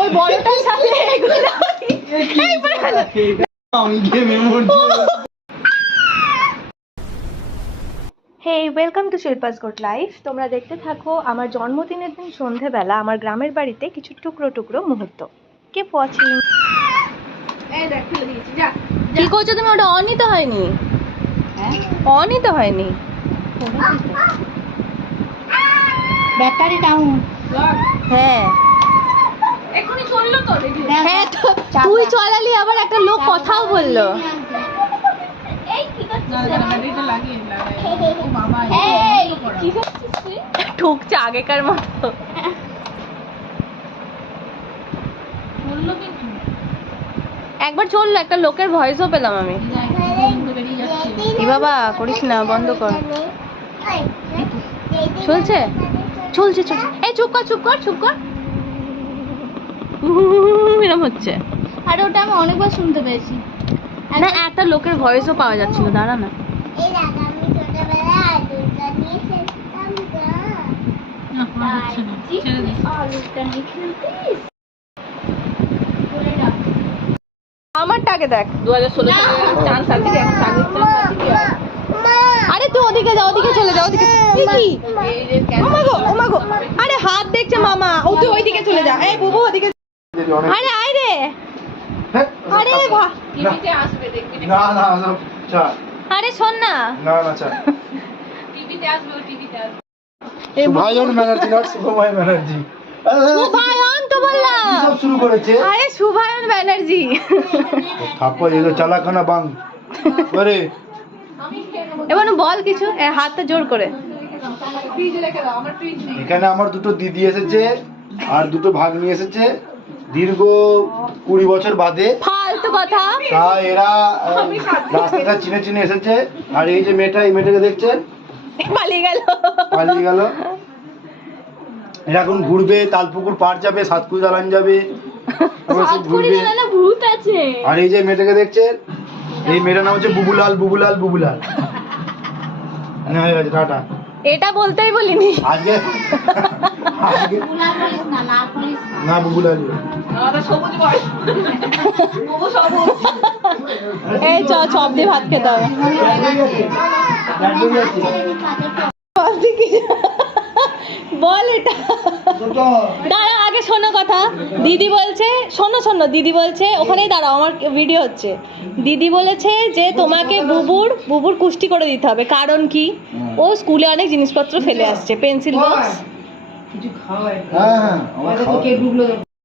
ওই বড়টার সাথে এগুলো এই পড়ে গেল। আমি গেমে মরছি। Hey welcome to Shilpa's good life তোমরা দেখতে থাকো আমার জন্মদিনের দিন সন্ধেবেলা আমার গ্রামের বাড়িতে কিছু টুকরো টুকরো মুহূর্ত। কে ওয়াচিং কি করছ তুমি? ওটা অনই তো হয়নি? অনই তো হয়নি? ব্যাটারি ডাউন হ্যাঁ হ্যাঁ তো তুই চলালি আবার একটা লোক কথাও বলল। ঠুকছে আগেকার মতো। একবার চলল একটা লোকের ভয়েসও পেলাম আমি। এ বাবা করিস না বন্ধ কর। চলছে? চলছে চলছে। এই চুপ কর চুপ কর চুপ কর। এরম হচ্ছে। আর ওটা আমি অনেকবার শুনতে পেয়েছি। না একটা লোকের ভয়েসও পাওয়া যাচ্ছিল দাঁড়া না। এই দেখ দু হাজার ষোলো চান্স আছে আর? আরে তুই ওদিকে যা ওদিকে চলে যা ওদিকে কি এই যে ও মা গো ও মা গো। আরে হাত দেখছে মামা ও তুই ওইদিকে চলে যা। এই বুবু ওদিকে আরে আরে টিভিতে আসবে দেখবি না না না চা। আরে শোন না। না না চা। টিভিতে আসবে ও টিভিতে আসবে। এই ব্যানার্জি নট শুভময় ব্যানার্জি। শুভায়ন তো বললাম। কি সব শুরু করেছে? আরে শুভায়ন ব্যানার্জি। থাপ্পড় এলো চালাখানা বাং করে এবার বল কিছু। এ, হাতটা জোর করে। ফ্রিজে রেখে দাও আমার ফ্রিজ নেই। এখানে আমার দুটো দিদি এসেছে আর দুটো ভাগ্নি এসেছে। দীর্ঘ কুড়ি বছর বাদে ফালতু কথা? তা এরা রাস্তাটা চিনে চিনে এসেছে আর এই যে মেয়েটা এই মেয়েটাকে দেখছেন? পালিয়ে গেল। পালিয়ে গেল। এরা এখন ঘুরবে তালপুকুর পার যাবে সাতকুল দালান যাবে। ঘুরবে। ভূত আছে। আর এই যে মেয়েটাকে দেখছেন? এই মেয়েটার নাম হচ্ছে বুবুলাল বুবুলাল বুবুলাল। হয়ে গেছে টাটা। এটা বলতেই বলিনি। আজকে না বুবুলাল এই চ চপ দিয়ে ভাত খেতে হবে। বল এটা। দাঁড়া শোনো কথা। দিদি বলছে শোনো শোনো দিদি বলছে ওখানেই দাঁড়াও আমার ভিডিও হচ্ছে। দিদি বলেছে যে তোমাকে বুবুর বুবুর কুষ্টি করে দিতে হবে। কারণ কি? ও স্কুলে অনেক জিনিসপত্র ফেলে আসছে পেন্সিল বক্স। হ্যাঁ হ্যাঁ আমার খাওয়া-